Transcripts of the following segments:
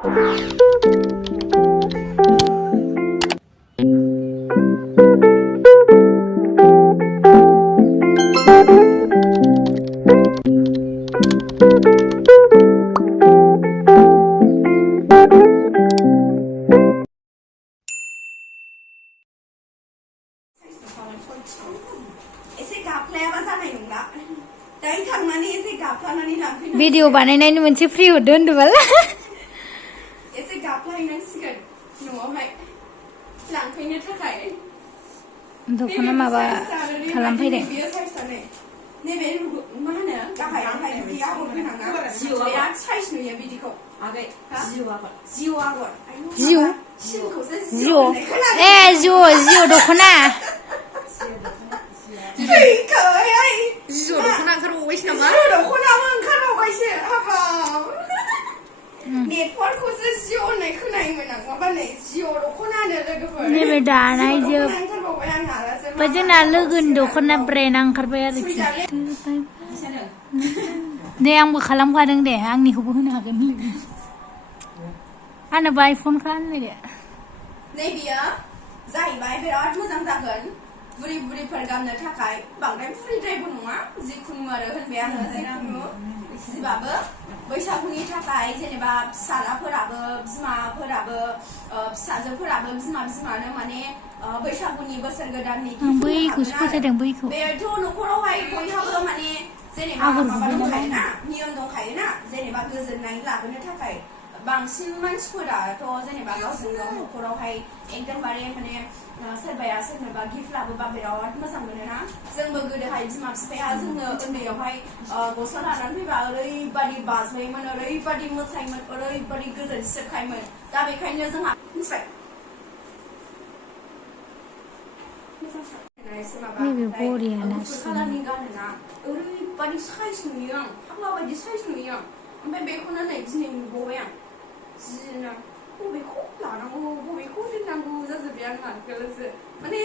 Video बानायनायनि मोनसे free हरदो होनदोंबाल एसे गाबलायनांसिगोन न'आवहाय लांफैनो थाखाय दख'ना माबा खालामफैदों बेयो साइजआनो नैबे मा होनो गाहायावहाय जि आगर गोनाङा बिराद साइज नुयो बिदिखौ आगै जिअ आगर जिअ सिनखौसो जिअ ए जिअ दख'ना जिअ दख'ना ओंखारबावबायसो नामा जिअ दख'नाबो ओंखारबावबायसो हाबाब नेटवार्कखौसो जिअ होननाय खोनायोमोन आं माबा नै जिअ दख'नानो लोगोफोर नैबे दानाय जोब ओंखारबावबाय आं आलासि जोंना लोगोनि दख'ना ब्रेन्डआ ओंखारबाय आरोखि दे आंबो खालामखादों दे आंनिखौबो होनो हागोन लोगो आंनोबो आइफनखौ होनलायदो नै बियो जाहैबाय बिराद मोजां जागोन बुरि बुरिफोर गाननो थाखाय बांद्राय बुरिद्रायबो नङा जिखुनु आरो होनबाय आङो जिखुनु सिबाबो बैसागुनि थाखाय जेनेबा फिसालाफोराबो बिमाफोराबो फिसाजोफोराबो बिमानो माने बैसागुनि बोसोर गोदाननि बैखौसो फोथायदों बैखौ बेथ' न'खरावहाय बयहाबो माने जेनेबा माबा दंखायोना नियम दंखायोना जेनेबा गोजोननाय लाबोनो थाखाय बांसिन मानसिफोराथ' जेनेबा गावजों गाव न'खरावहाय एकदमबारे माने सोरबाया सोरनोबा गिफ्ट लाबोबा बिराद मोजां मोनोना जोंबो गोदोहाय बिमा बिफाया जोंनो उन्दैयावहाय गस्ला लानानै फैबा ओरैबादि बाज्लायोमोन ओरैबादि मोसायोमोन ओरैबादि गोजोन सिबखायोमोन दा बेखायनो जोंहा मिथिबाय कालारनि गानोना ओरैबादि साइज नुयो आं फाग्ला बायदि साइज नुयो आं ओमफ्राय बेखौनो नै दिनै नुबावबाय आं जिनो बबेखौ लानांगौ बबेखौ दोननांगौ जाजोब्बाय आंहा गोलोसो माने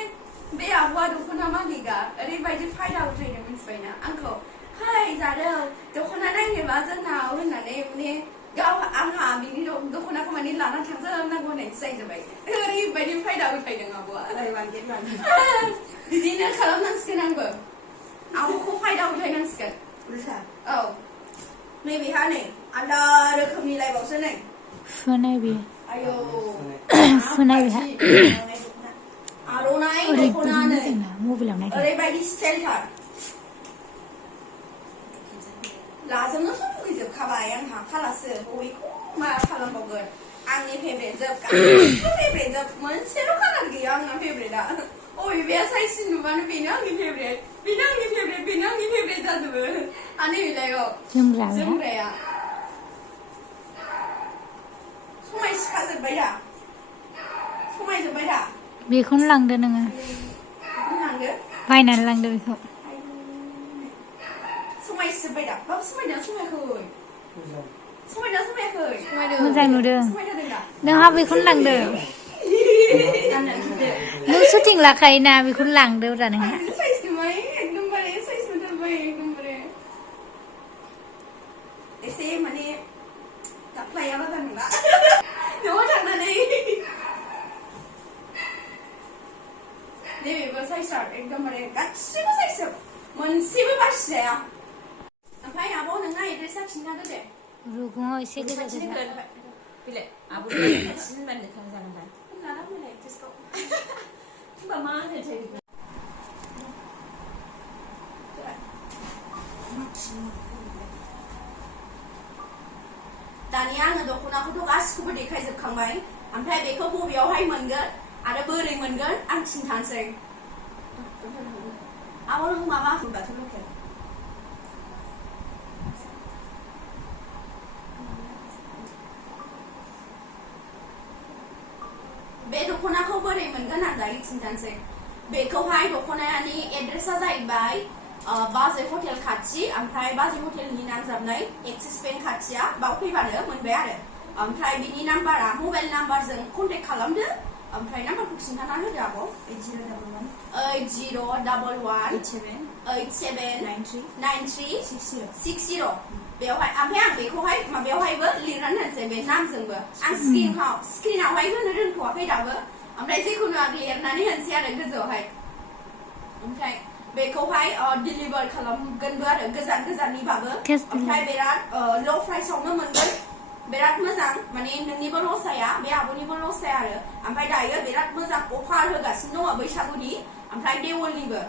बे आब'आ दख'ना मालिकआ ओरैबायदि फायदा उठायदों मिथिबायना आंखौ हाय जादों दख'ना नायनोबा जोंनाव होननानै माने गाव आंहा बिनि दख'नाखौ माने लाना थांजोबनांगौ होननायसो जाहैजोब्बाय ओरैबायदि फायदा उठायदों आब'आ बिदिनो खालामनांसिगोन आंबो आब'खौ फायदा उठायनांसिगोन औ नैबेहा नै आलदा रोखोमनि लायबावसो नै फुनाय बेयो आयौ फुनाय बेहा आर'नाइ दख'नानो मबाइलाव नायदों ओरैबायदि स्टाइलथार लाजोबनोथ' लुगैजोबखाबाय आंहा खालासो बबेखौ मा खालामबावगोन आंनि फेभरेट जोब गासिबो फेभरेट जोब मोनसेल' कालार गैया आंना फेभरेटआ बबेबाया साइजसिन नुबानो बेनो आंनि फेभरेट बेनो आंनि फेभरेट बेनो आंनि फेभरेट जाजोबो आंनि बेलायाव जोमग्राया समायसिखाजोब्बाय दा समायजोब्बाय दा बेखौनो लांदो नोङो बायनानै लांदो बेखौ समायजोब्बाय दा बाबु समायदों समायाखै मोजां नुदों नोंहा बेखौनो लांदो नों सुटिं लाखायोना बेखौनो लांदो ब्रा नोंहा एसे माने गाफ्लाया बाजार नंला न'आव थांनानै नैबेबो साइजआ एकदमबारे गासिबो साइजजोब मोनसेबो बासिजाया ओमफ्राय आब' नोंना एड्रेसा खिन्थादो दे रुगुङाव एसे गोजा गोजा बिलाय आब' होनबानो थांजानांगोन लाना फैलाय एड्रेसखौ होनबा मा होनोथाय दानिया आङो दख'नाखौथ' गासिखौबो देखायजोबखांबाय ओमफ्राय बेखौ बबेयावहाय मोनगोन आरो बोरै मोनगोन आं खिन्थानोसै आब' नों माबा होनबाथ' लकेल बे दख'नाखौ बोरै मोनगोन आं दायो खिन्थानोसै बेखौहाय दख'नानि एड्रेसा जाहैबाय बाजै हटेल खाथि ओमफ्राय बाजै हटेलनि नांजाबनाय एक्सिस बेंक खाथिया बाव फैबानो मोनबाय आरो ओमफ्राय बिनि नाम्बारा मबाइल नाम्बारजों कन्टेक्ट खालामदो ओमफ्राय नाम्बारखौ खिन्थाना होदो आब' 8011 879360 बेवहाय ओमफ्राय आं बेखौहाय माबायावहायबो लिरनानै होनोसै बे नामजोंबो आं स्क्रिनावहाय होनो रोंथ'वाखै दाबो ओमफ्राय जेखुनु आं लिरनानै होनोसै आरो गोजौआवहाय ओमफ्राय बेखौहाय डिलिभार खालामगोनबो आरो गोजाननिबाबो ओमफ्राय बिराद ल' प्राइसआवनो मोनगोन बिराद मोजां माने नोंनिबो लस जाया बे आब'निबो लस जाया आरो ओमफ्राय दायो बिराद मोजां अफार होगासिनो दङ बैसागुनि ओमफ्राय देवलनिबो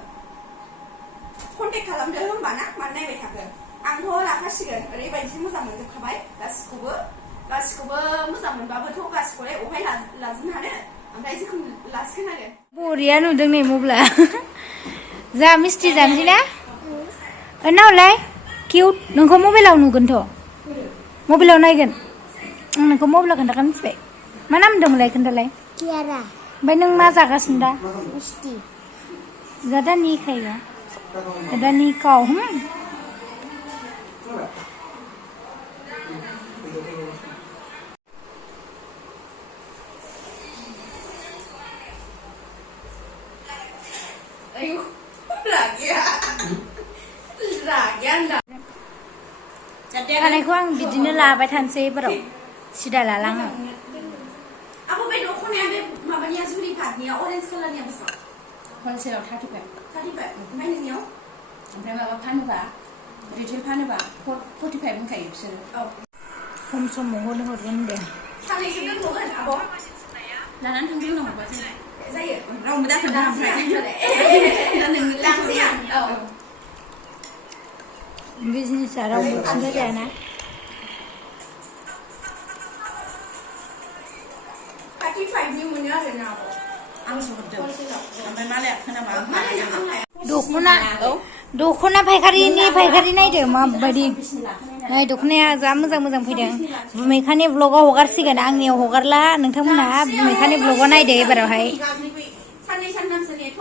कन्टेक्ट खालामदो होमबा ना मानो नायबाय थाखो आंथ' लाखासिगोन ओरैबायदि मोजां मोनजोबखाबाय गासिखौबो मोजां मोनबाबोथ' गासिखौलाय अहाय लाजोबनो हानो ओमफ्राय जिखुनु लासिगोन आरो बरिया नुदों नै मबला जा मिस्टि जानोसै ना नावलाय किउट नोंखौ मबाइलाव नुगोनथ' मबाइलाव नायगोन आं नोंखौ मबाइलाव खोन्थाखानो मिथिबाय मा नाम दंलाय खोन्थालाय कियारा ओमफ्राय नों मा जागासिनो दा मिस्टि ज्यादा नहीं खाएगा ज्यादा नहीं खाओ ayo ragia anda खानायखौ आं बिदिनो लाबाय थानोसै बाराव सिदा लालाङो apa beda dokona be mabanya zuri patnya orange colornya besar हलसेलाव 35 ओमफ्राय नोंनियाव ओमफ्राय माबा फानोबा रिटेल फानोबा 45 मोनखायो बिसोरो औ खम समाव हरगोन दे सानैसो दोनथ'गोन आब' लानानै थांदो उनाव हरबा जायो रावबो दा खोन्था ओमफ्राय लांसै आं औ बिजनेसआ रावबो खिन्थाजायाना 35 नि मोनो आरो ना आंसो हरदों ओमफ्राय मालाया खोनाबा दख'ना फायखारि नायदो माबायदि नै दख'नाया जा मोजां फैदों भुमिखानि ब्लगाव हगारसिगोन आंनियाव हगारला नोंथांमोनहा भुमिखानि ब्लगाव नायदो एबारावहाय साननै सानथामसो नेथ'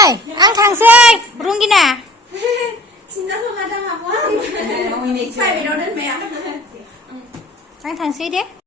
ओइ आं थांसै रुंगिना सिन्थाथ' लादों आब' आं प्राइभेटआव दोनबाय आं थांसै दे